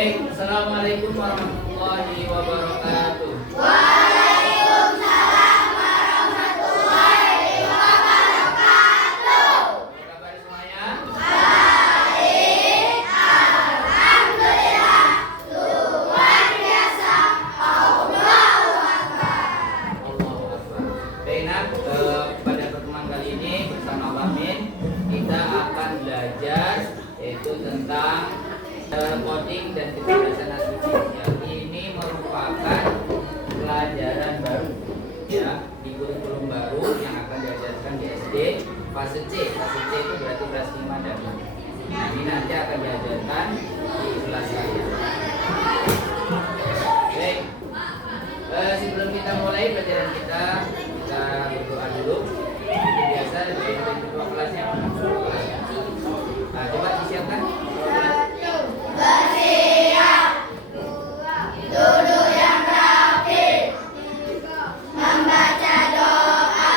Baik, assalamualaikum warahmatullahi wabarakatuh. Waalaikumsalam warahmatullahi wabarakatuh. Apa kabar semuanya? Baik, alhamdulillah, luar biasa. Allahu Akbar. Allahu Akbar. Baik, nah, pada pertemuan kali ini bersama Amin kita akan belajar yaitu tentang coding dan kecerdasan artifisial. Ini merupakan pelajaran baru ya di kurikulum baru yang akan diajarkan di SD fase C. Fase C itu berarti kelas 5 dan 6. Nah, ini nanti akan diajarkan di kelas kalian. Baik. Sebelum kita mulai pelajaran kita berdoa dulu. Seperti biasa dari ketua kelasnya. Nah, coba disiapkan. Bersiap. Duduk yang rapi. Membaca doa.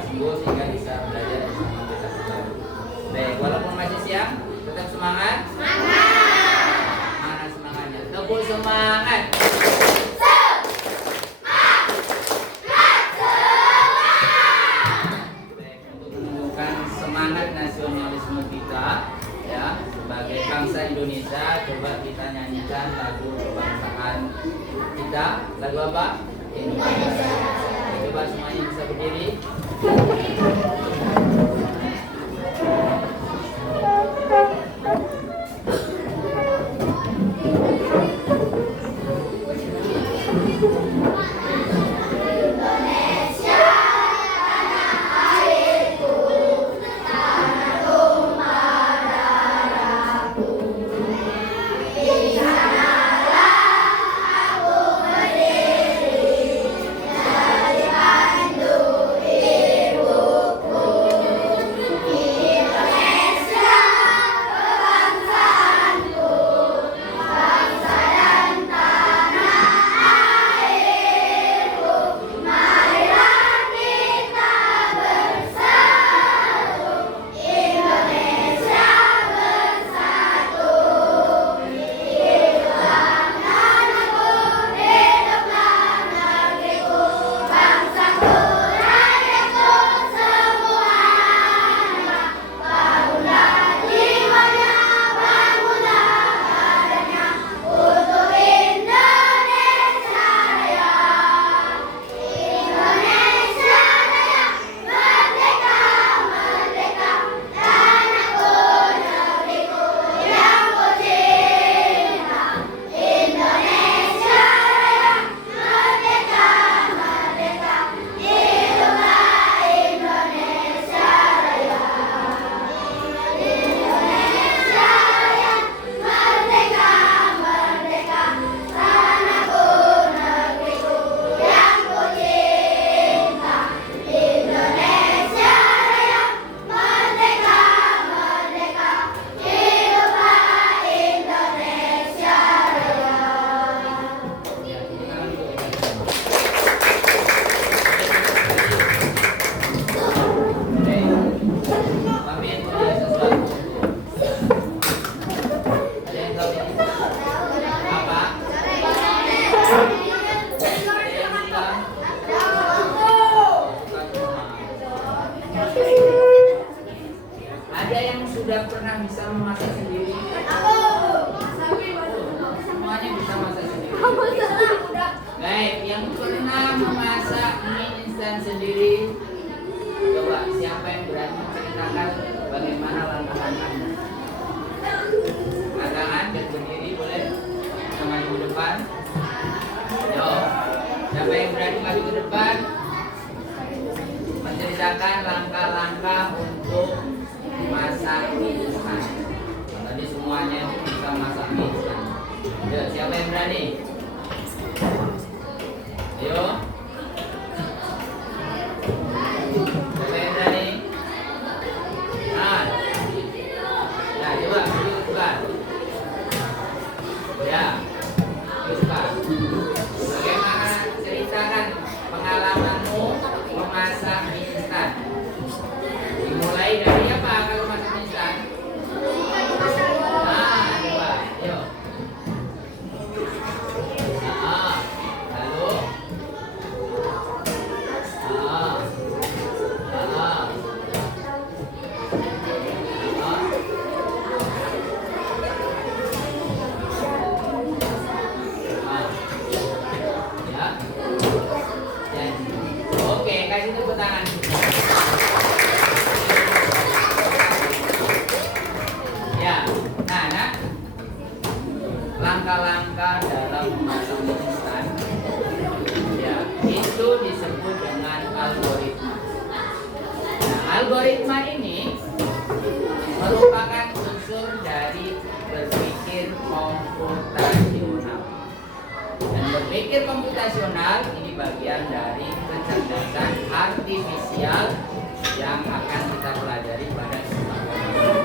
Bismillahirrahmanirrahim. Walaupun masih siang, tetap semangat. Mana semangatnya? Tepuk semangat. Baik, untuk menunjukkan semangat nasionalisme kita, ya, sebagai bangsa Indonesia, coba kita nyanyikan lagu kebangsaan kita. Lagu apa? Indonesia. Coba semuanya bisa berdiri. Ibu yang sudah pernah bisa memasak sendiri? Semuanya bisa masak sendiri. Baik, yang pernah memasak mie instan sendiri, coba siapa yang berani menceritakan bagaimana langkah-langkahnya? Angkat dan berdiri boleh, maju ke depan. Yo, siapa yang berani maju ke depan? Menceritakan langkah-langkah untuk masak mie instan. Tadi semuanya bisa masak mie instan. Yo, siapa yang berani? Ayo. Siapa yang berani? Nah, nah coba tunjukkan. Ya, tunjukkan. Bagaimana ceritakan pengalamanmu memasak mie instan? Dimulai dari apa kalau masak mie instan? Nah, coba, yuk. Nah, lalu. Nah, nah. Ya. Oke, kasih tepuk tangan. Ya, nah, langkah-langkah dalam memasak mie instan, ya, itu disebut dengan algoritma. Nah, algoritma ini merupakan unsur dari berpikir komputasional. Dan berpikir komputasional ini bagian dari kecerdasan artifisial yang akan kita pelajari pada kesempatan ini.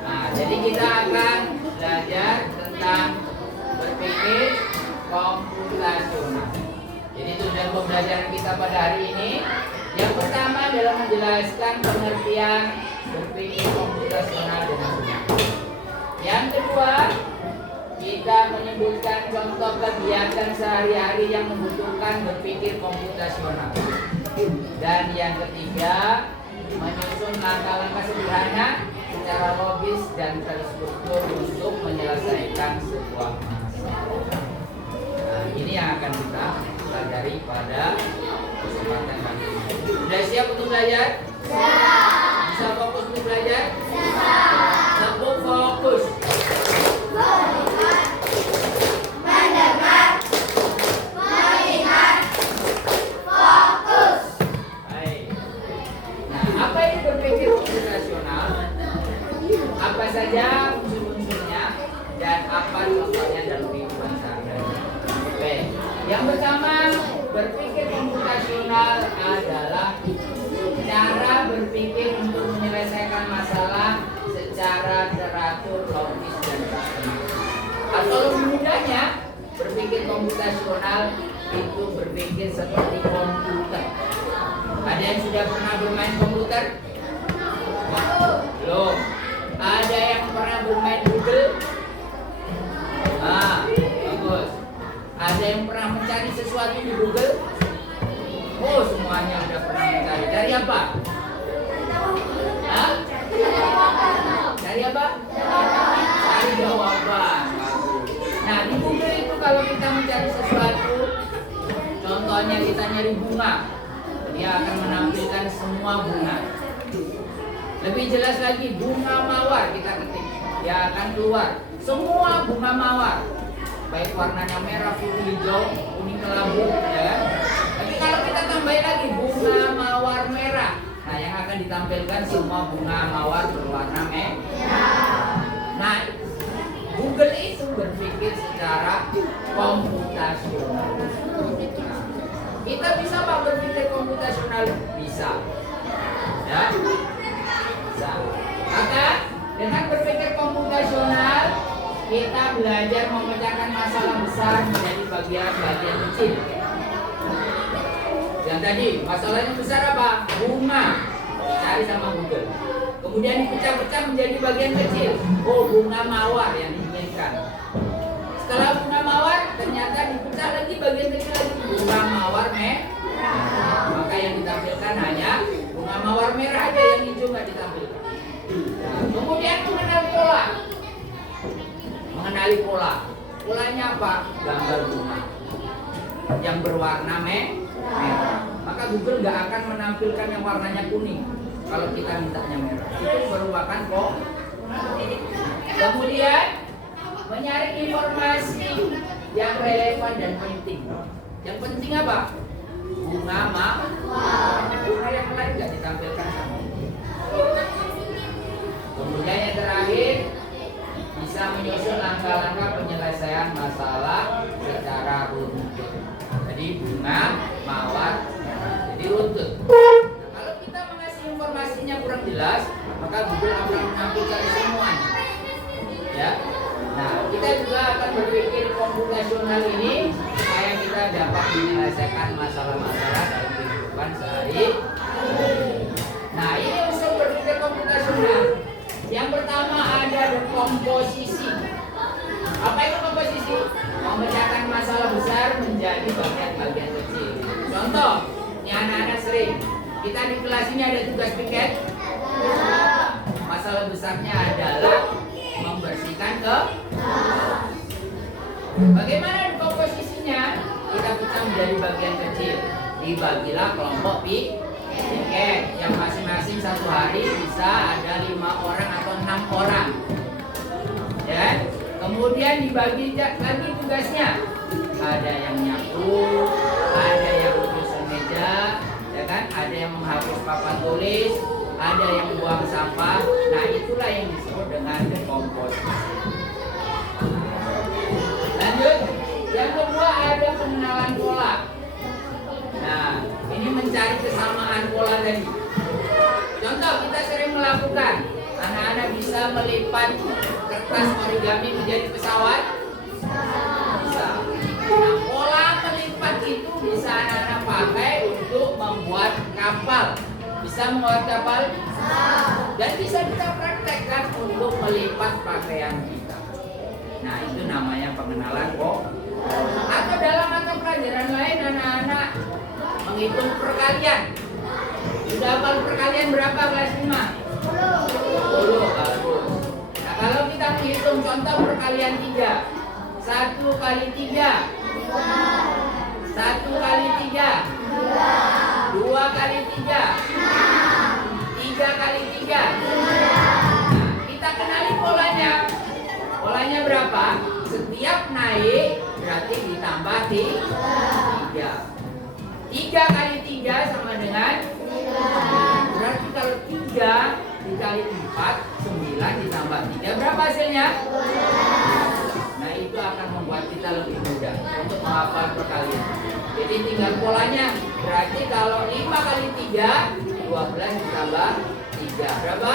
Nah, jadi kita akan belajar tentang berpikir komputasional. Jadi tujuan pembelajaran kita pada hari ini yang pertama adalah menjelaskan pengertian berpikir komputasional dengan benar. Yang kedua, kita menyebutkan contoh kegiatan sehari-hari yang membutuhkan berpikir komputasional. Dan yang ketiga, menyusun langkah-langkah sederhana secara logis dan terstruktur untuk menyelesaikan sebuah masalah. Nah, ini yang akan kita pelajari pada kesempatan kali ini. Sudah siap untuk belajar? Siap. Bisa fokus untuk belajar? Siap. Tepuk fokus. Mendengar, melihat, fokus. Baik. Nah, apa itu berpikir komputasional? Apa saja unsur-unsurnya dan apa contohnya dalam kehidupan sehari-hari? Oke. Yang pertama, berpikir komputasional adalah cara berpikir untuk menyelesaikan masalah secara teratur, logis, dan sistematis. Atau lebih mudahnya, berpikir komputasional itu berpikir seperti komputer. Ada yang sudah pernah bermain komputer? Belum. Ada yang pernah bermain Google? Ah, bagus. Ada yang pernah mencari sesuatu di Google? Oh, semuanya udah pernah mencari. Dari apa? Hah? Dari apa? Dari jawaban. Nah, di Google itu kalau kita mencari sesuatu, contohnya kita nyari bunga, dia akan menampilkan semua bunga. Lebih jelas lagi, bunga mawar kita ketik, dia akan keluar semua bunga mawar, baik warnanya merah, putih, hijau, kuning kelabu, ya kan? Tapi kalau kita tambahin lagi bunga mawar merah, nah yang akan ditampilkan semua bunga mawar berwarna merah. Nah, Google itu berpikir secara komputasional. Nah, kita bisa Pak berpikir komputasional? Bisa. Ya? Bisa. Maka dengan berpikir komputasional kita belajar memecahkan masalah besar menjadi bagian-bagian kecil. Yang tadi masalahnya besar apa? Bunga. Cari sama Google. Kemudian dipecah-pecah menjadi bagian kecil. Oh, bunga mawar yang diinginkan. Setelah bunga mawar, ternyata dipecah lagi bagian kecil lagi. Bunga mawar merah. Maka yang ditampilkan hanya bunga mawar merah aja, yang hijau nggak ditampilkan. cari pola. Polanya apa? Gambar bunga yang berwarna merah. Maka Google nggak akan menampilkan yang warnanya kuning kalau kita mintanya merah. Itu merupakan kok. Kemudian mencari informasi yang relevan dan penting. Yang penting apa? Bunga bunga yang lain nggak ditampilkan sama. Kemudian yang terakhir, bisa menyusun langkah-langkah penyelesaian masalah secara runtut. Jadi bunga, mawar, jadi runtut. Nah, kalau kita mengasih informasinya kurang jelas, maka Google akan menampilkan semuanya. Ya. Nah, kita juga akan berpikir komputasional ini supaya kita dapat menyelesaikan masalah-masalah dalam kehidupan sehari-hari. Nah, ini unsur berpikir komputasional. Yang pertama ada komposisi. Apa itu komposisi? Memecahkan masalah besar menjadi bagian-bagian kecil. Contoh, ini anak-anak sering. Kita di kelas ini ada tugas piket. Masalah besarnya adalah membersihkan Bagaimana komposisinya? Kita pecah menjadi bagian kecil. Dibagilah kelompok piket yang masing-masing satu hari bisa ada 5 orang atau 6 orang. Ya. Kemudian dibagi lagi tugasnya. Ada yang nyapu, ada yang menyusun meja, ya kan? Ada yang menghapus papan tulis, ada yang buang sampah. Nah, itulah yang disebut dengan dekomposisi. Lanjut, yang kedua ada pengenalan pola. Nah, ini mencari kesamaan pola tadi. Contoh, kita sering melakukan, anak-anak bisa melipat kertas origami menjadi pesawat? Bisa. Nah, pola melipat itu bisa anak-anak pakai untuk membuat kapal. Bisa membuat kapal? Dan bisa kita praktekkan untuk melipat pakaian kita. Nah, itu namanya pengenalan kok. Atau dalam mata pelajaran lain anak-anak menghitung perkalian. Sudah hafal perkalian berapa kelas 5? 10. Bagus. Nah, kalau kita menghitung contoh perkalian 3. 1 kali 3. 1 kali 3. 2 kali 3. 3 kali 3. Nah, kita kenali polanya. Polanya berapa? Setiap naik berarti ditambah 3. 3 kali 3 sama dengan 9. Berarti kalau 3 dikali 4, 9 ditambah 3, berapa hasilnya? 12. Nah, itu akan membuat kita lebih mudah untuk menghafal perkalian. Jadi tinggal polanya. Berarti kalau 5 kali 3, 12 ditambah 3. Berapa?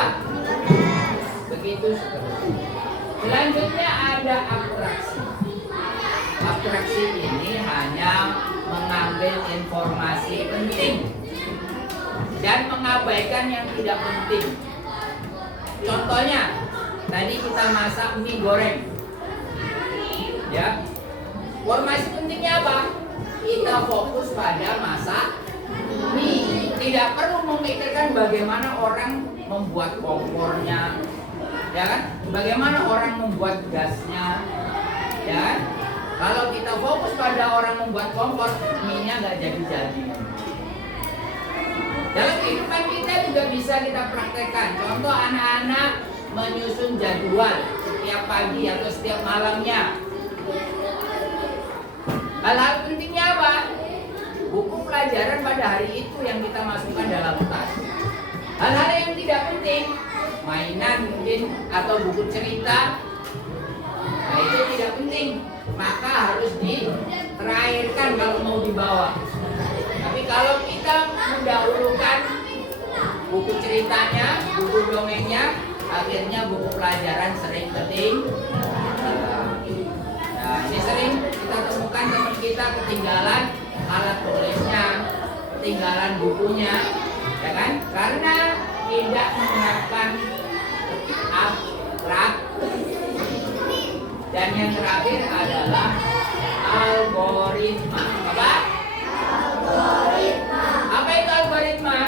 Begitu seterusnya. Selanjutnya ada abstraksi. Abstraksi ini hanya mengambil informasi penting dan mengabaikan yang tidak penting. Contohnya, tadi kita masak mie goreng. Ya. Informasi pentingnya apa? Kita fokus pada masak mie. Tidak perlu memikirkan bagaimana orang membuat kompornya. Ya kan? Bagaimana orang membuat gasnya. Ya kan? Kalau kita fokus pada orang membuat kompor, mie-nya nggak jadi-jadi. Dalam kehidupan kita juga bisa kita praktekkan. Contoh, anak-anak menyusun jadwal setiap pagi atau setiap malamnya. Hal-hal pentingnya apa? Buku pelajaran pada hari itu yang kita masukkan dalam tas. Hal-hal yang tidak penting, mainan mungkin atau buku cerita, nah itu tidak penting, maka harus diterakhirkan kalau mau dibawa. Tapi kalau kita mendahulukan buku ceritanya, buku dongengnya, akhirnya buku pelajaran sering ketinggalan. Nah, ini sering kita temukan teman kita ketinggalan alat tulisnya, ketinggalan bukunya, ya kan? Karena tidak menerapkan abstrak. Dan yang terakhir adalah algoritma. Apa? Algoritma. Apa itu algoritma?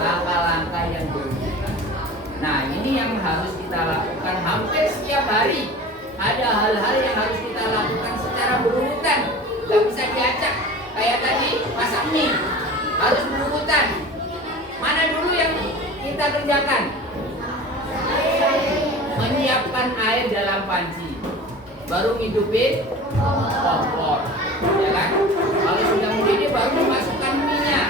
Langkah-langkah yang berurutan. Nah, ini ini yang harus kita lakukan hampir setiap hari. Ada hal-hal yang harus kita lakukan secara berurutan, nggak bisa diacak. Kayak tadi masak mie harus berurutan. Mana dulu yang kita kerjakan? Menyiapkan air dalam panci, baru ngidupin kompor, ya kan? Kalau sudah mendidih baru memasukkan minyak,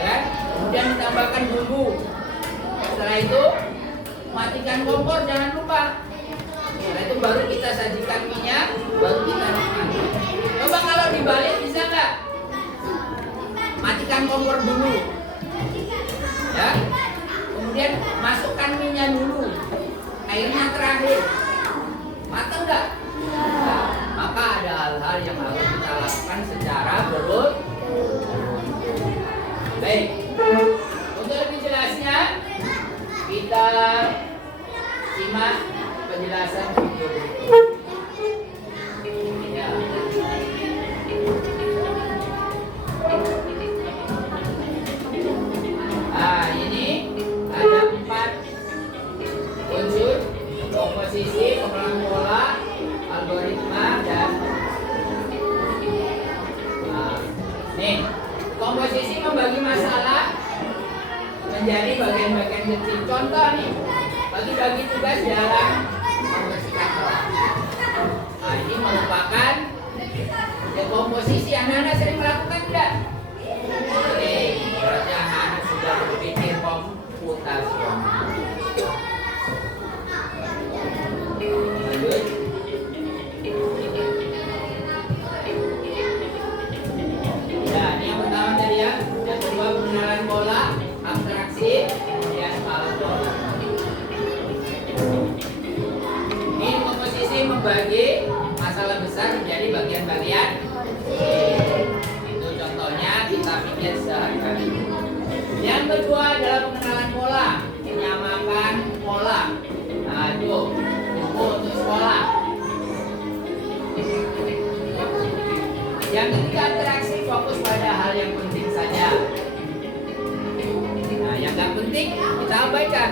ya. Kemudian ditambahkan bumbu. Setelah itu matikan kompor, jangan lupa. Setelah itu baru kita sajikan minyak, baru kita makan. Coba kalau dibalik bisa nggak? Matikan kompor dulu, ya. Kemudian masukkan minyak dulu, airnya terakhir. Matang nggak? Nah, maka ada hal-hal yang harus kita lakukan secara berurut. Baik, untuk lebih jelasnya kita simak penjelasan video berikut. Ya. Nah, ini ada 4 unsur: komposisi, pengelolaan pola, algoritma, dan nih, komposisi membagi masalah menjadi bagian-bagian kecil. Contoh nih, bagi-bagi tugas dalam membersihkan kelas. Nah, ini merupakan komposisi. Anak-anak sering melakukan tidak? Oke, berarti anak-anak sudah berpikir komputasional. Lanjut. Ya, ini yang pertama tadi ya. Yang kedua pengenalan pola, abstraksi, kemudian algoritma. Ini komposisi membagi masalah besar menjadi bagian-bagian. Itu contohnya kita bikin sehari-hari. Yang kedua adalah pengenalan pola, menyamakan pola. Nah, itu buku untuk sekolah. Yang ketiga interaksi, fokus pada hal yang penting saja. Nah, yang nggak penting kita abaikan.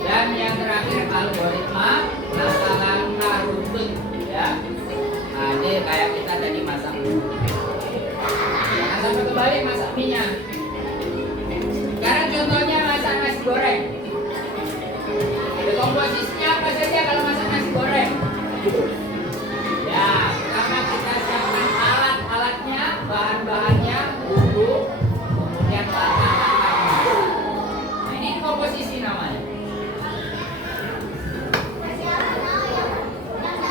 Dan yang terakhir algoritma, langkah-langkah runtut, ya. Nah, ini kayak kita tadi masak. Jangan sampai kebalik masak minyak. Sekarang contohnya masak nasi goreng. Komposisinya apa saja kalau masak nasi goreng? Ya, pertama kita siapkan alat-alatnya, bahan-bahannya, bumbu, kemudian langkah-langkahnya. Nah, ini komposisi namanya.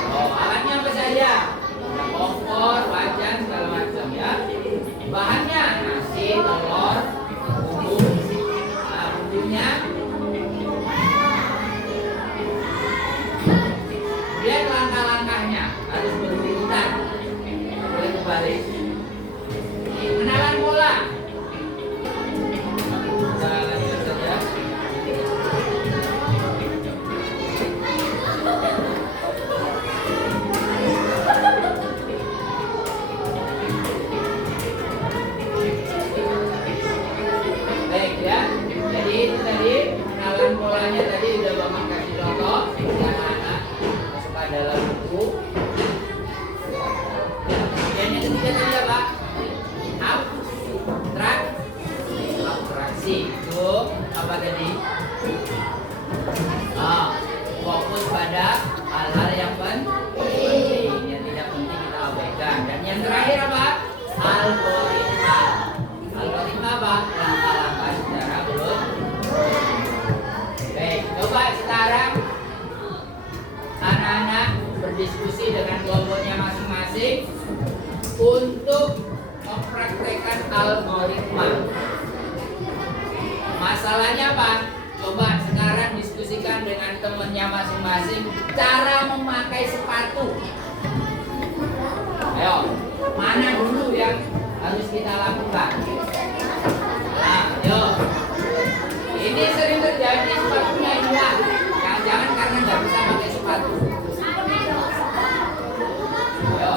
Oh, alatnya apa saja? Kompor, wajan, segala macam ya. Bahannya nasi, telur, bumbu. Nah, bumbunya lihat langkah-langkahnya harus berurutan, boleh kebalik. Kenalan pola. Kita lanjut saja. Baik ya. Jadi itu tadi kenalan polanya tadi udah Bapak kasih contoh anak-anak masukkan dalam buku. Dan yang ketiga tadi apa? Abstraksi. Itu apa tadi? Fokus pada hal-hal yang penting, yang tidak penting kita abaikan. Dan yang terakhir apa? Algoritma. Algoritma apa? Langkah-langkah secara berurut. Baik, coba sekarang anak-anak berdiskusi dengan kelompoknya masing-masing untuk mempraktekkan algoritma. Masalahnya apa? Coba sekarang diskusikan dengan temannya masing-masing cara memakai sepatu. Ayo, mana dulu yang harus kita lakukan? Nah, ayo. Ini sering terjadi sepatunya hilang. Jangan-jangan karena nggak bisa pakai sepatu. Ayo.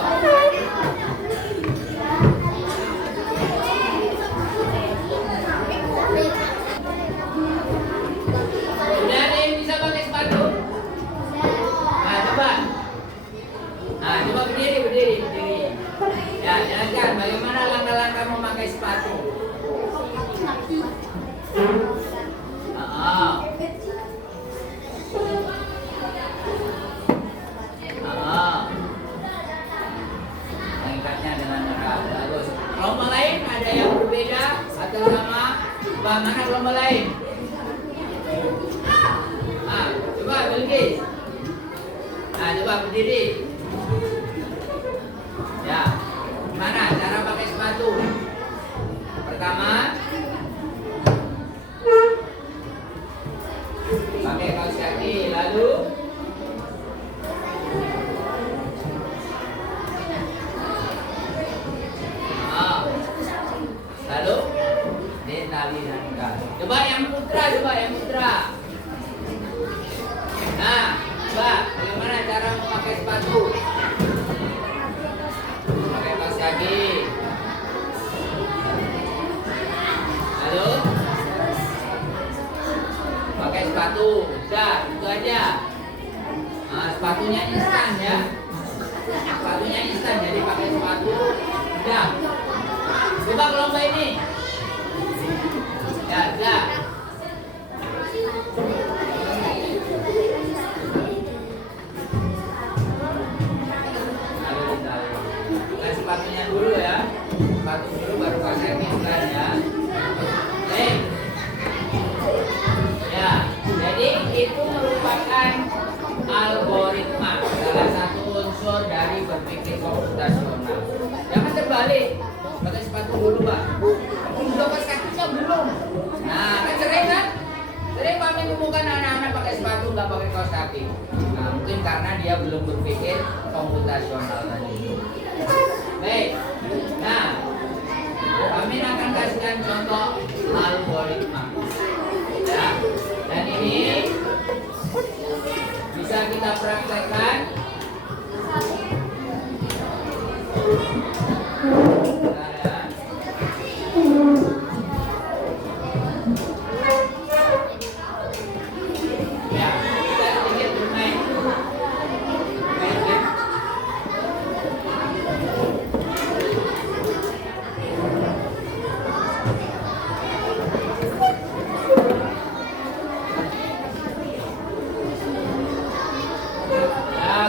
beda atau sama? Coba mana kelompok lain? Coba Bilqis. Coba berdiri. Ya. Mana cara pakai sepatu? Pertama, pakai kaos kaki, lalu lalu ditalikan. Coba yang putra, Nah, coba bagaimana cara memakai sepatu? Pakai kaos kaki. Lalu pakai sepatu. Udah, itu aja. Sepatunya instan ya. Sepatunya instan, jadi pakai sepatu. Udah. Coba kelompok ini. Ya, udah. Sepatunya dulu ya, sepatu dulu baru pakai iklan ya. Ya, jadi itu merupakan algoritma, salah satu unsur dari berpikir komputasional. Jangan terbalik, pakai sepatu dulu Pak. Udah pas kakinya belum. Nah, kan sering kan? Sering kami temukan anak-anak pakai sepatu nggak pakai kaos kaki. Nah, mungkin karena dia belum berpikir komputasional tadi. Baik, nah kami akan kasihkan contoh algoritma ya. Dan ini bisa kita praktekkan. Ya, kita sedikit bermain.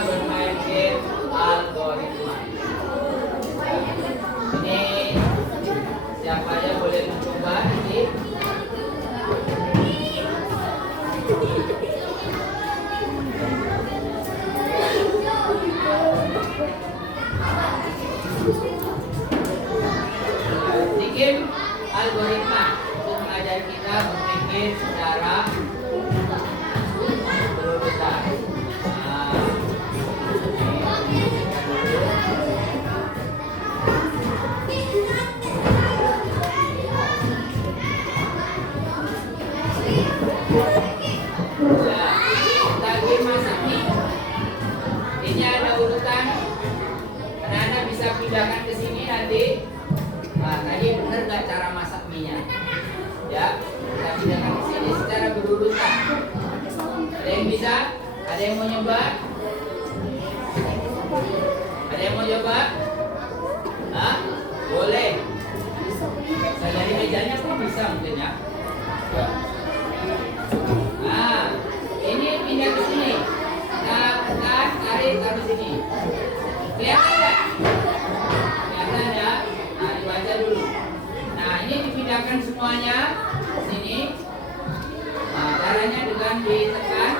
Bermain game algoritma. Ini siapa aja boleh mencoba nanti. Di game algoritma untuk mengajar kita berpikir secara berurutan. Lagi masak mie. Ini ada urutan. Anak-anak bisa pindahkan ke sini nanti. Nah, tadi benar nggak cara masak mie-nya? Ya, kita pindahkan ke sini secara berurutan. Ada yang bisa? Ada yang mau nyoba? Ada yang mau coba? Boleh. Saya dari mejanya pun bisa mungkin ya. Nah, ini pindah ke sini. Tekan, taruh sini. Kelihatan nggak? Kelihatan ya? Nah, dibaca dulu. Nah, ini dipindahkan semuanya ke sini. Nah, caranya dengan ditekan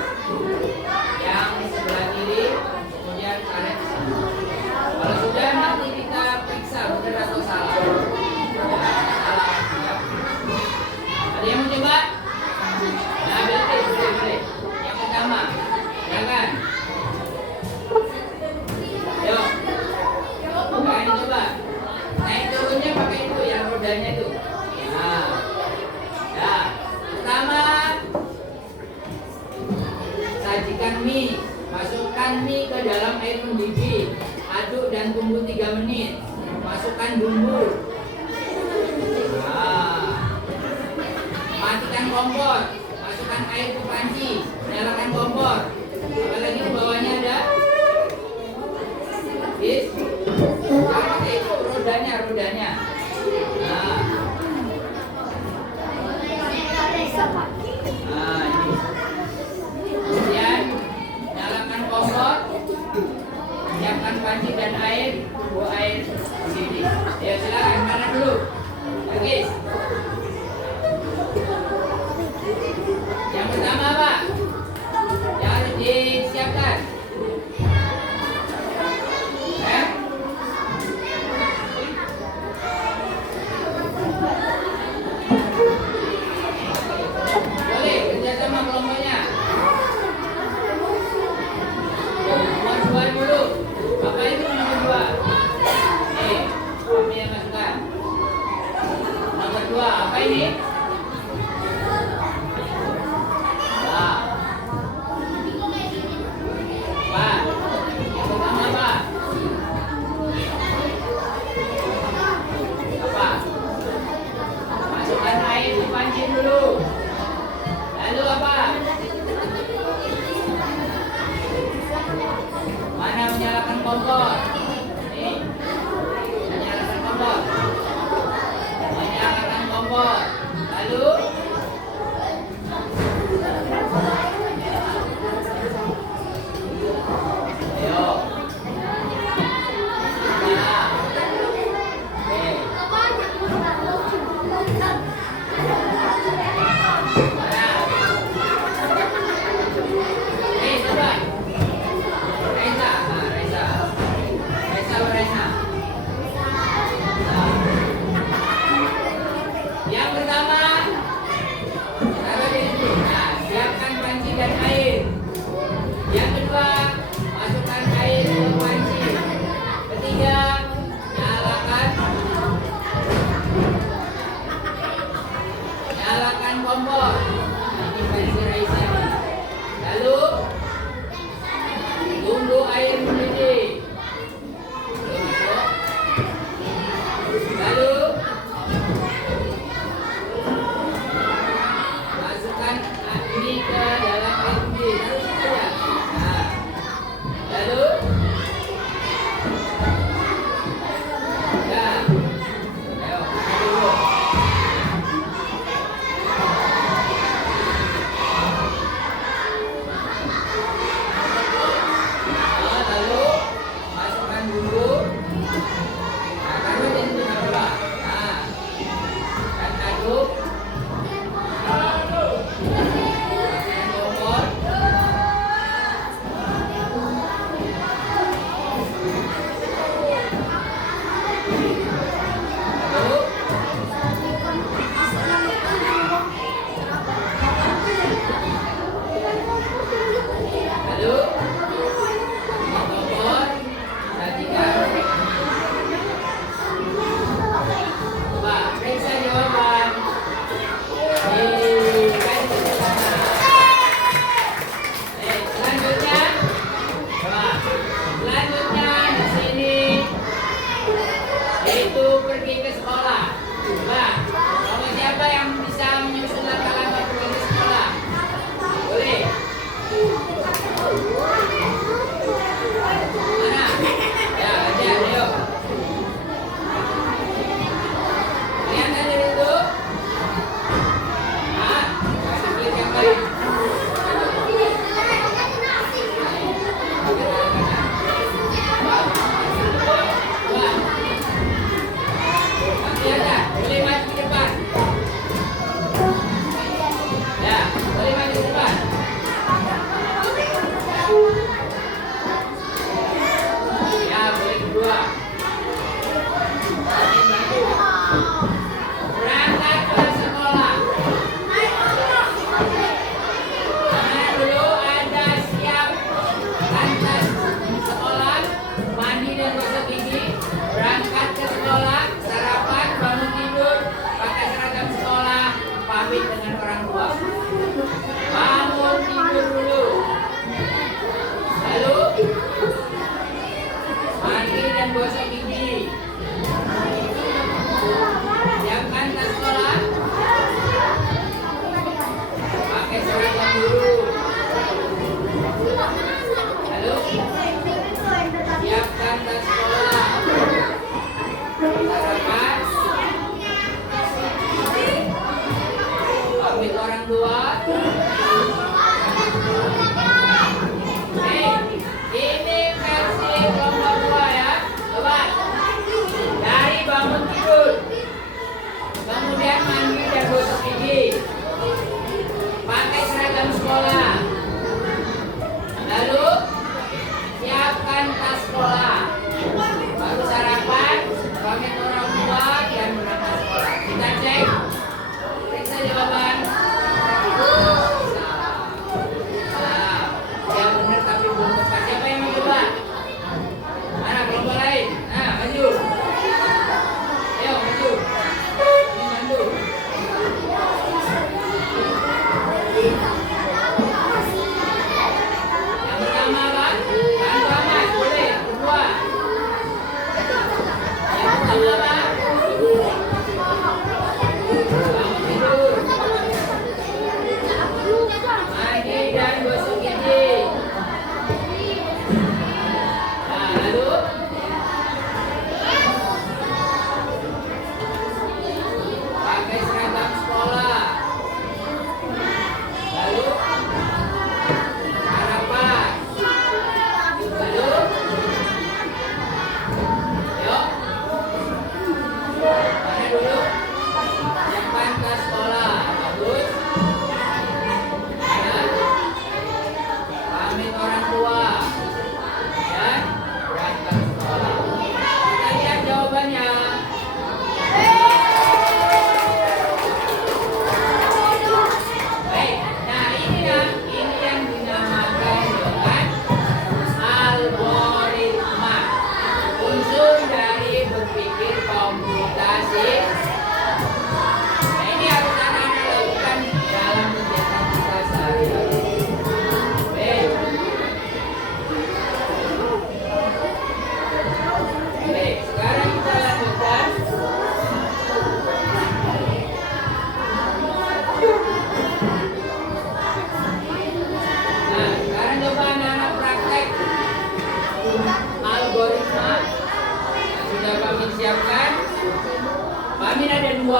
yang sebelah kiri, kemudian tarik ke sini. Kalau sudah nanti kita periksa benar atau salah. Salah. Ya. Ada yang mau coba? Nah, boleh. Yang pertama, ya kan? Yuk. Nah, ini coba. Naik turunnya pakai itu, yang rodanya itu. Nah, ya. Pertama, sajikan mie. Masukkan mie ke dalam air mendidih. Aduk dan tunggu 3 menit. Masukkan bumbu. Nah. Matikan kompor. Masukkan air ke panci. Nyalakan kompor. Apalagi di bawahnya ada bis. Jangan pakai itu rodanya. Nah. Nah, ini. Kemudian nyalakan kompor. Siapkan panci dan air, tunggu air mendidih. Ya silakan, mana dulu? Oke. kedua, apa ini? Nah. Pak, yang pertama apa? Apa? Masukkan air di panci dulu. Lalu apa? Mana menyalakan kompor? Nih, menyalakan kompor. Menyalakan kompor. Lalu ayo. Nah. Oke. Mana? Coba. Reza, nah, Reza. Reza, Reza. Nah. Yang pertama, taruh di situ. Nah, siapkan panci dan air. Yang kedua, masukkan air ke panci. Ketiga, nyalakan kompor. Nah, ini panci Raisa nih. Lalu tunggu air mendidih. Lalu masukkan ini ke dalam air mendidih. Terus saja. Nah, lalu ya, ayo dulu. Lalu masukkan bumbu. Nah, taruh di situ coba. Nah, dan aduk. Masukkan kompor. Lalu lalu kompor. Perhatikan. Coba periksa jawaban. Kan itu sana. Selanjutnya, coba. Selanjutnya di sini yaitu pergi ke sekolah. Coba, kalau siapa yang bisa menyusun langkah-langkah pergi ke sekolah? Boleh. Mana? Ya, ajar, ayo. Lihat aja itu. Ah, kasih klik yang baik. Dua. Masih ada, boleh maju ke depan. Ya, boleh maju ke depan. Ya, boleh kedua. Berangkat ke sekolah. Mana dulu ada siap lantas sekolah, mandi dan gosok gigi, berangkat ke sekolah, sarapan, bangun tidur,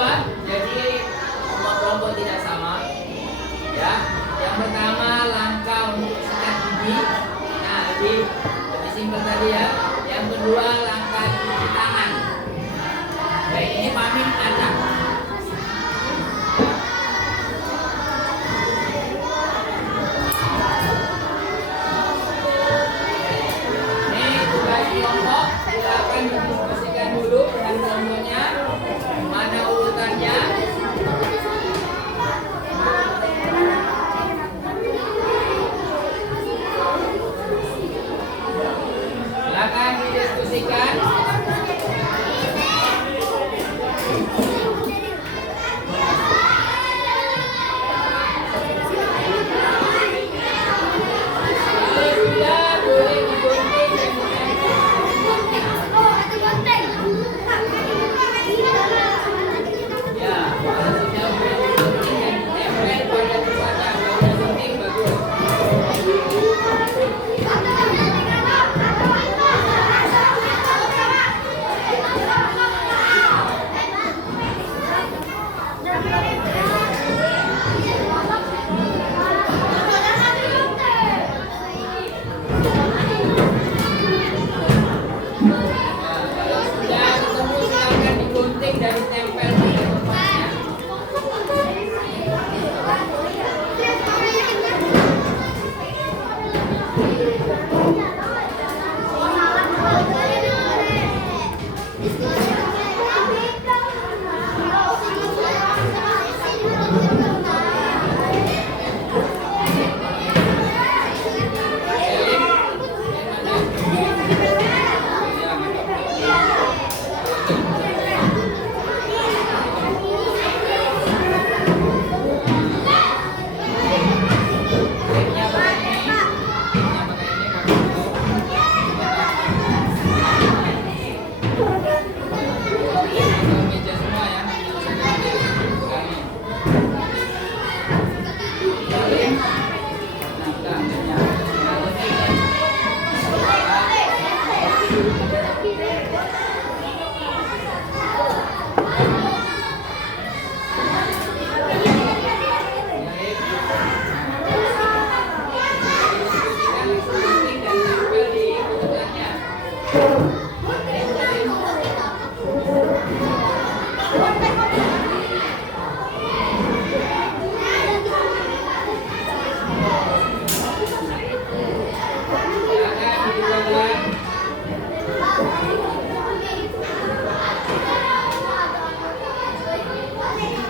kedua, jadi kelompok tidak sama. Ya, yang pertama langkah untuk sikat gigi. Nah, lebih simpel tadi ya. Yang kedua langkah cuci tangan. Baik, ini Pamin ada. Ini tugas kelompok, silakan didiskusikan dulu dengan kelompoknya. Mana urutannya? Silakan didiskusikan. Kalau sudah boleh digunting dan ya, kalau sudah boleh digunting dan ditempel pada tempatnya. Kalau sudah gunting bagus. Kalau sudah ketemu silakan digunting dan ditempel pada tempatnya.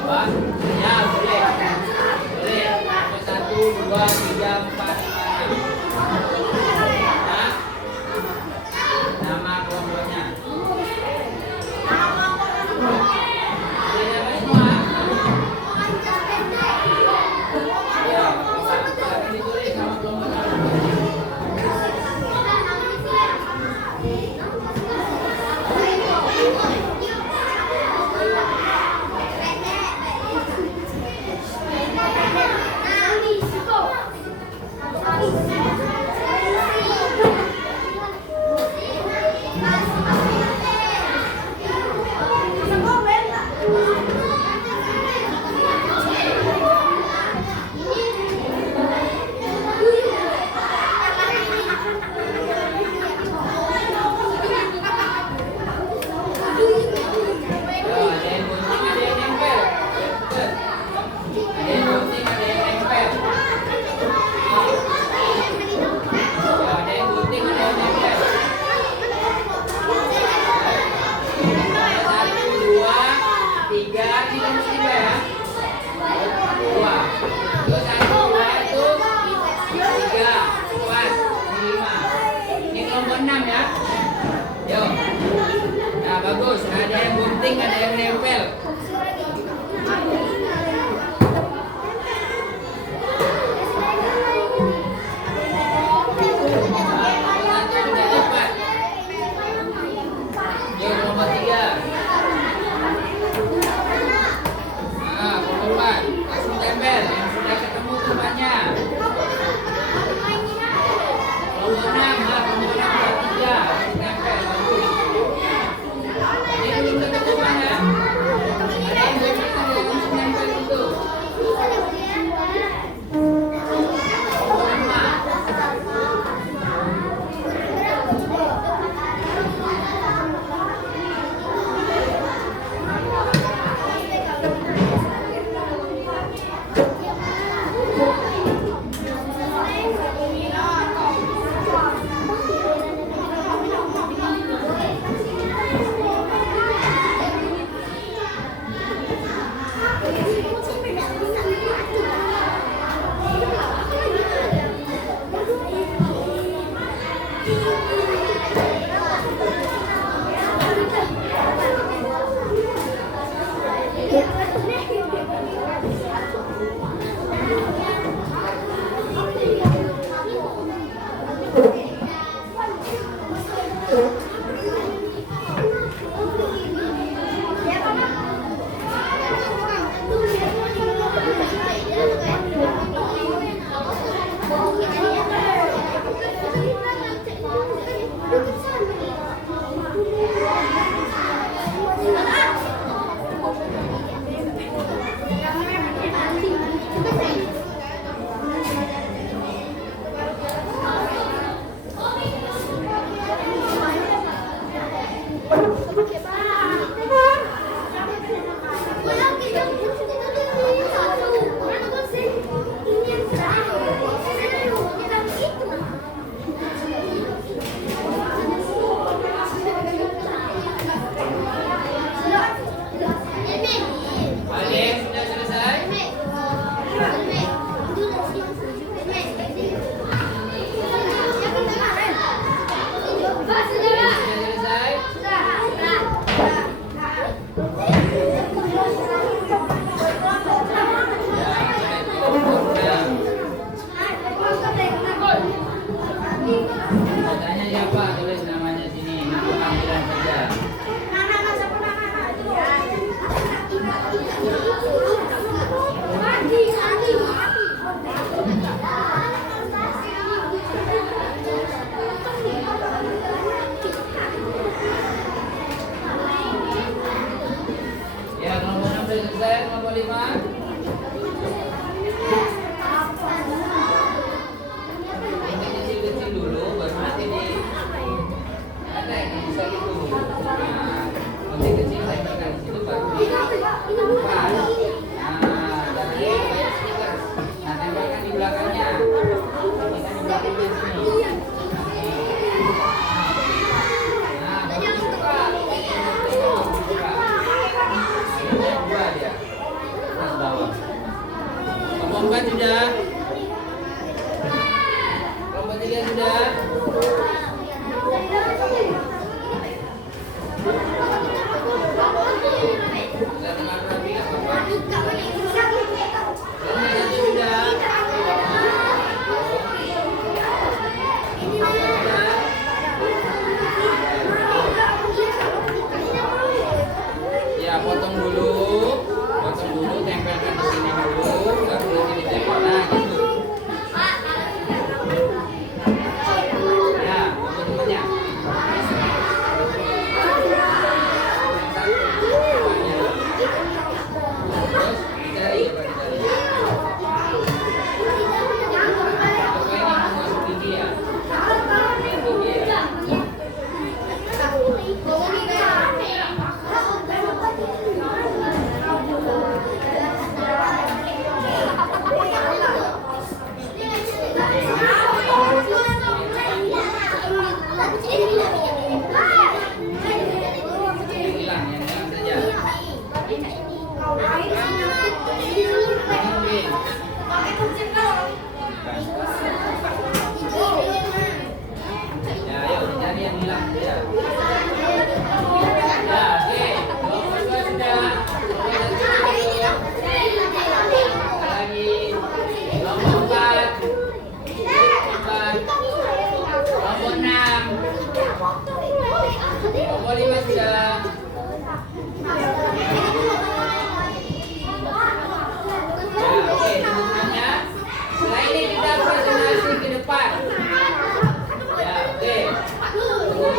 Pak, ya boleh. Boleh. 1, 2, 3, 4, 5, 6. Nah, nama kelompoknya. Namanya semua. Ya, silakan ditulis nama kelompoknya. Bagus, ada yang gunting, ada yang nempel. Nomor 3. Nah, nomor 4. Langsung tempel, yang sudah ketemu tempatnya. Nomor 6, nomor 3. Tempel, bagus. Ini belum ketemu mana? Adik, sudah selesai? Sudah selesai? Tanya siapa? Tulis namanya sini. Panggilan saja. Ya, kelompok 6 sudah selesai, kelompok 5. Ini kecil-kecil dulu, baru nanti di ada yang bisa gitu. Nah, nanti kecil tempelkan di situ baru di buka. Nah, dan ini banyak stiker. Nah, tempelkan di belakangnya. Tempelkan di belakangnya sini. Nah, baru dibuka. Buka. Akhirnya dua dia. Atas bawah. Kelompok 4 sudah. Kelompok 3 sudah. Sudah dengar rapi nggak apa-apa? Kelompok 1 sudah. Ya, potong dulu, tempelkan di sini dulu, baru nanti ditempel. Nah, gitu. Ya, teman-temannya. Terus dicari, coba dicari. Apa ini masuk gigi ya? Gigi ya? Hilang, yang hilang saja. Mungkin. Ya, ayo dicari yang hilang ya. Ya, oke. Kelompok 2 sudah. Lagi. Kelompok 4. Kelompok 6. Kelompok 5 sudah. Ya, oke, teman-temannya. Setelah ini kita presentasi ke depan. Ya, oke. Tunggu.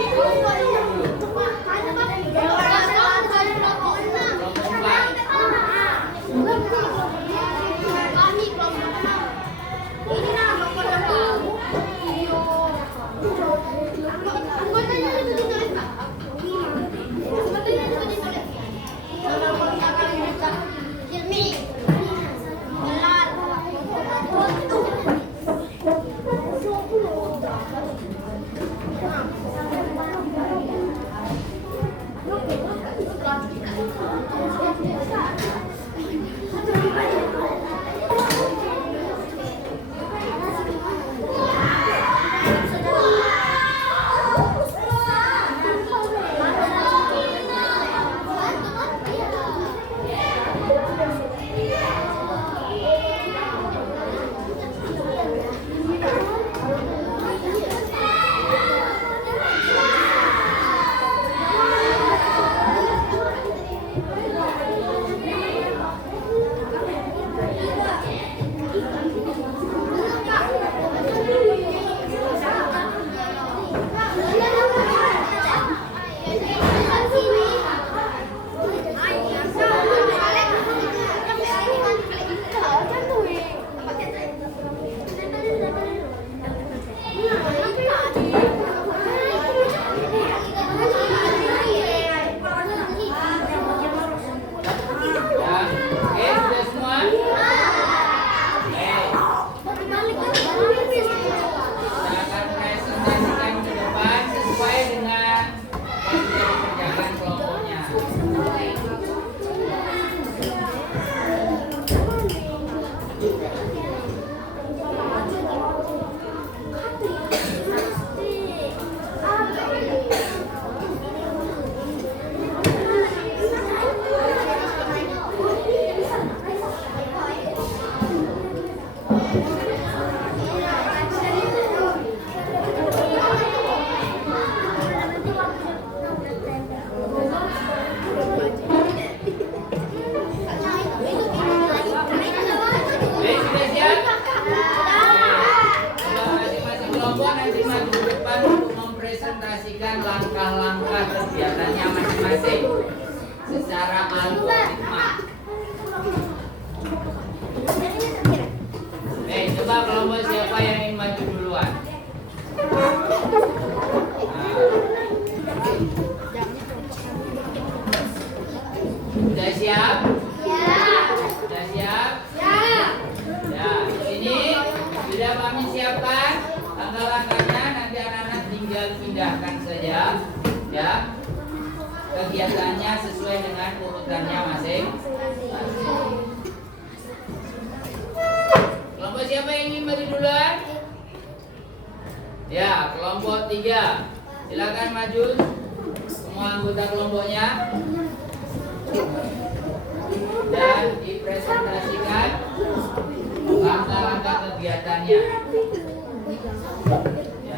langkah-langkah kegiatannya masing-masing secara algoritma. Coba kelompok siapa yang ingin maju duluan? Sudah siap? Ya. Sudah siap? Ya. Ya, di sini sudah kami siapkan langkah-langkahnya. Nanti anak-anak tinggal pindahkan saja, ya. Kegiatannya sesuai dengan urutannya masing. Kelompok siapa yang ingin maju duluan? Ya, kelompok 3. Silakan maju semua anggota kelompoknya dan dipresentasikan langkah-langkah kegiatannya. Ya.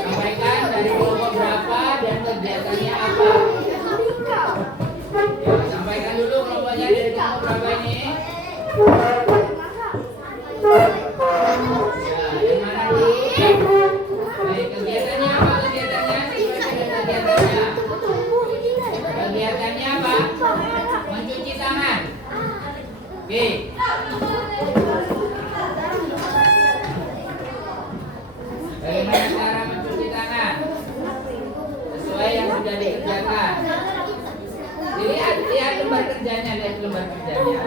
Sampaikan dari kelompok berapa dan kegiatannya apa. Ya, sampaikan dulu kelompoknya dari kelompok berapa ini. Ya, yang mana dulu? Baik, kegiatannya apa? Kegiatannya sesuai dengan kegiatannya. Kegiatannya apa? Mencuci tangan. Oke. Bagaimana cara mencuci tangan? Sesuai yang sudah dikerjakan. Lihat lembar kerjanya, lihat lembar kerjanya.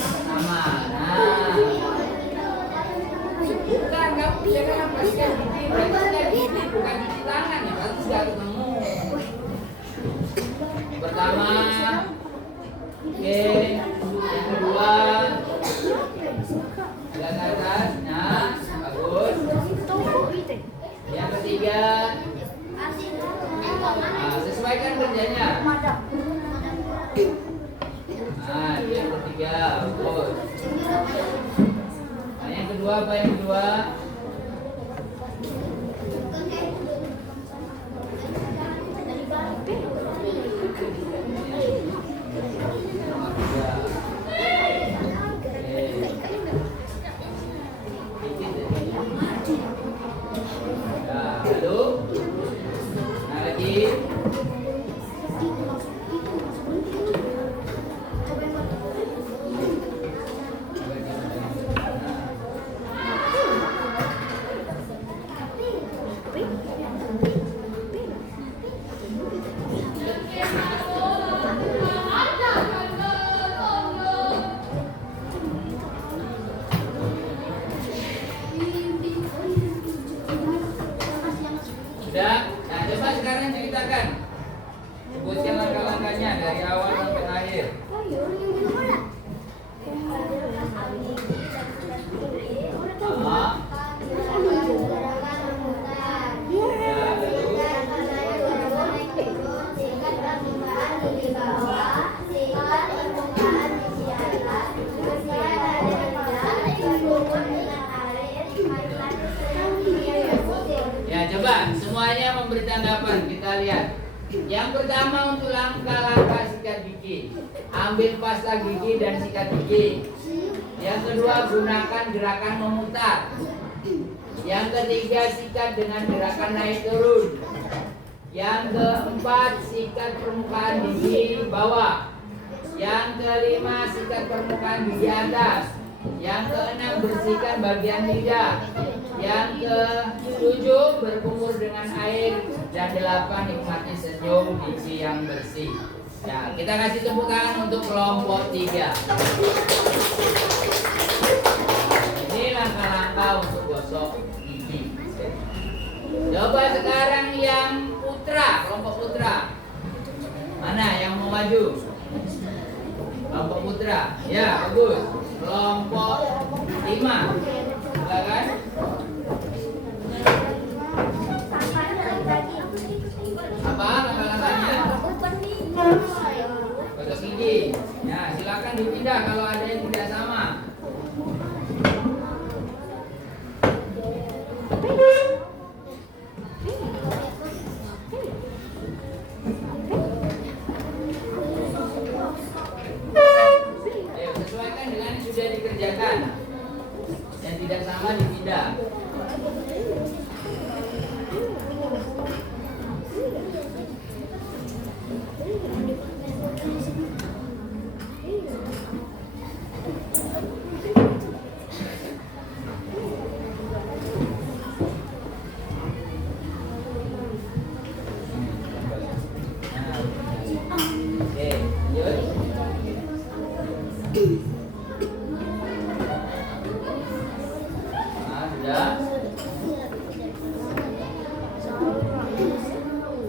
Sama. Nah. Bukan, kamu jangan lepaskan gigi, berarti sudah gigi, bukan cuci tangan ya, berarti sudah ketemu. Yang pertama, oke, yang kedua, agak ke atas, nah, bagus. Yang ketiga, nah, sesuaikan kerjanya. Nah, yang ketiga, bagus. Nah, yang kedua apa yang kedua? Sudah? Nah, coba sekarang ceritakan. Sebutkan langkah-langkahnya dari awal sampai akhir. Ya, coba semuanya memberi tanggapan. Kita lihat. Yang pertama untuk langkah-langkah sikat gigi. Ambil pasta gigi dan sikat gigi. Yang kedua, gunakan gerakan memutar. Yang ketiga, sikat dengan gerakan naik turun. Yang keempat, sikat permukaan gigi bawah. Yang kelima, sikat permukaan gigi atas. Yang keenam, bersihkan bagian lidah. Yang ketujuh, berkumur dengan air. Dan 8, nikmati senyum gigi yang bersih. Nah, kita kasih tepuk tangan untuk kelompok 3. Ini langkah-langkah untuk gosok gigi. Coba sekarang yang putra, kelompok putra. Mana yang mau maju? Kelompok putra. Ya, bagus. Kelompok 5. Silakan. Apa langkah-langkahnya? Gosok gigi. Ya, silakan dipindah kalau ada yang tidak sama. Ayo, sesuaikan dengan yang sudah dikerjakan. Yang tidak sama dipindah. Nah, sudah.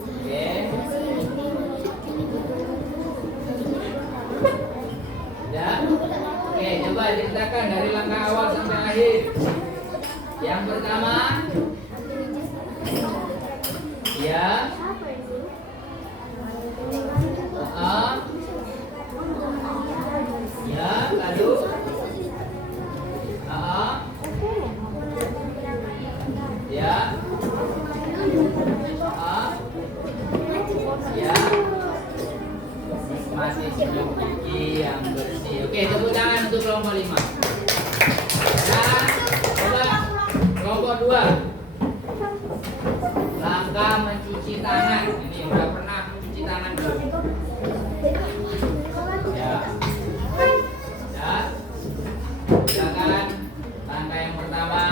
Oke. Sudah. Oke, coba ceritakan dari langkah awal sampai akhir. Yang pertama, ya. Ya, lalu ya. Ya. Masih senyum gigi yang bersih. Oke, tepuk tangan untuk kelompok 5. Nah, coba kelompok 2. Langkah mencuci tangan. Ini udah pernah mencuci tangan belum? Ya. Ya. Silakan langkah yang pertama.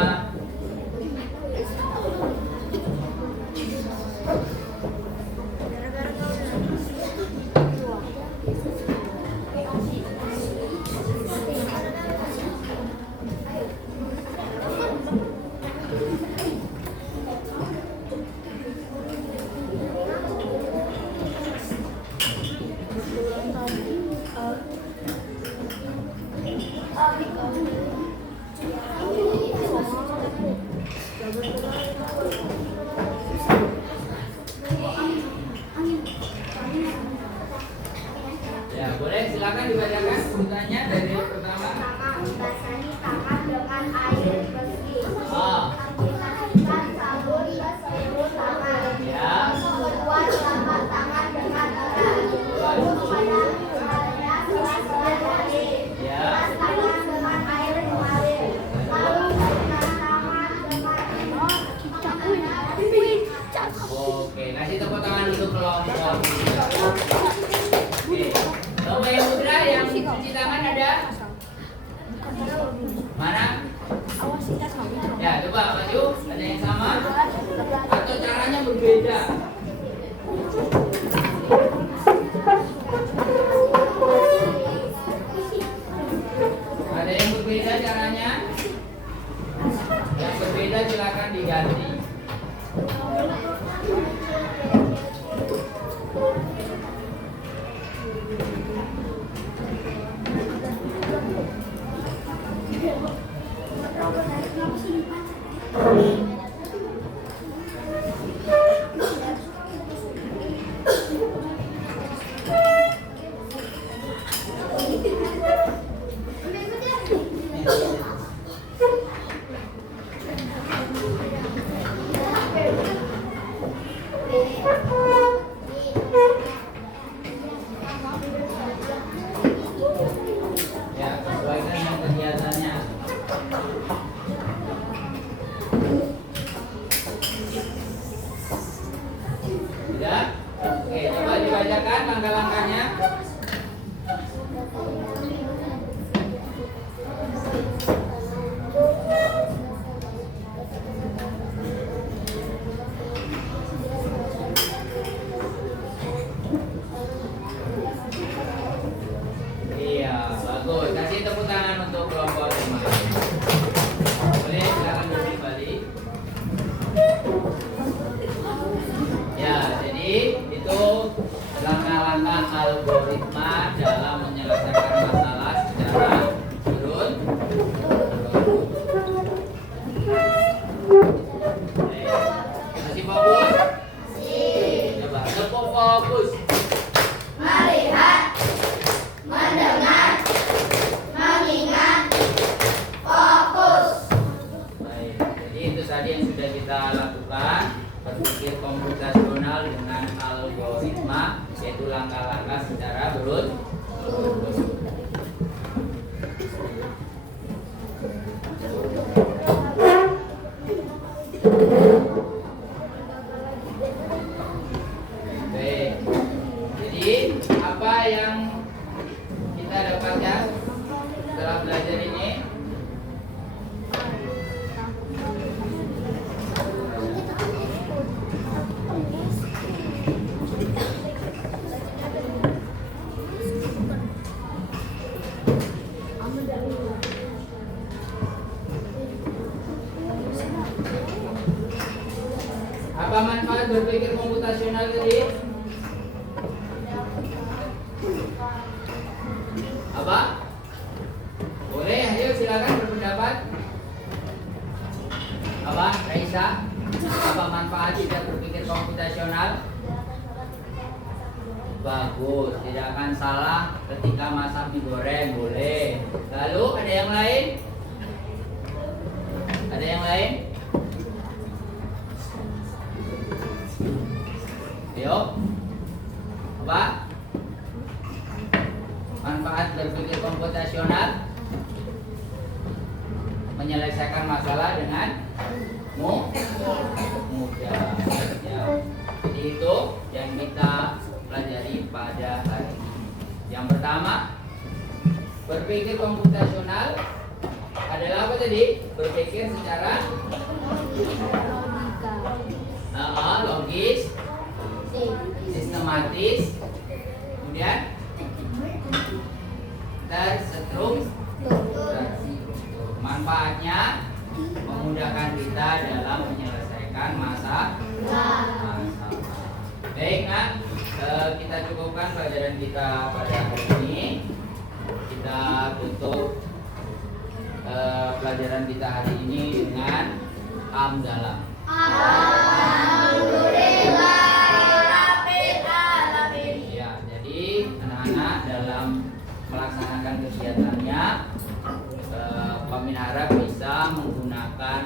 Ya, boleh silakan dibacakan urutannya dari yang pertama. Membasahi tangan dengan air bersih. Ah, Menggunakan sabun bersihin tangan. ya. Kedua, telapak tangan dengan erat. Kemudian kepadanya sela-sela jari. Ya. Bilas tangan dengan air mengalir. Lalu sikat tangan dengan Oke, kasih tepuk tangan untuk kelompok. Oke. Kelompok yang putra yang cuci tangan ada? Mana? Ya, coba maju. Ada yang sama? Atau caranya berbeda? Ada yang berbeda caranya? Yang berbeda silakan diganti. Ya, sesuaikan dengan kegiatannya. Sudah? Oke, coba dibacakan langkah-langkahnya. Iya, bagus. Kasih tepuk tangan untuk kelompok 5. Boleh silakan duduk kembali. Ya, jadi itu langkah-langkah algoritma dalam menyelesaikan masalah secara turun. Masih fokus? Coba tepuk fokus. melihat, mendengar, mengingat, fokus. Baik, jadi itu tadi yang sudah kita lakukan, berpikir komputasional dengan algoritma, yaitu langkah-langkah secara berurut. Baik, jadi apa yang kita dapatkan setelah belajar ini? Apa manfaat berpikir komputasional tadi? Apa? Boleh, ayo silakan berpendapat. Apa, Raisa? Apa manfaat tidak berpikir komputasional? Bagus, tidak akan salah ketika masak mie goreng, boleh. Lalu ada yang lain? Ada yang lain? Yuk. Apa? Manfaat berpikir komputasional menyelesaikan masalah dengan mudah. Ya. Jadi itu yang kita pelajari pada hari ini. Yang pertama, berpikir komputasional adalah apa tadi? Berpikir secara logis, sistematis, kemudian terstrukturasi. Manfaatnya memudahkan kita dalam menyelesaikan masalah. Baik, nah, kita cukupkan pelajaran kita pada hari ini. Kita tutup pelajaran kita hari ini dengan hamdalah. Ya, jadi anak-anak dalam melaksanakan kegiatannya, kami harap bisa menggunakan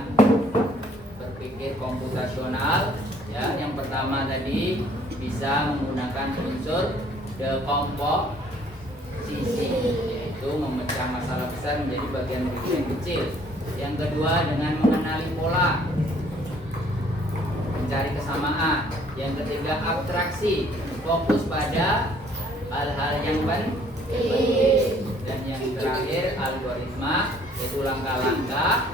berpikir komputasional. Ya, yang pertama tadi bisa menggunakan unsur dekomposisi, yaitu memecah masalah besar menjadi bagian-bagian kecil. Yang kedua dengan mengenali pola, mencari kesamaan. Yang ketiga abstraksi, fokus pada hal-hal yang penting. Dan yang terakhir algoritma, yaitu langkah-langkah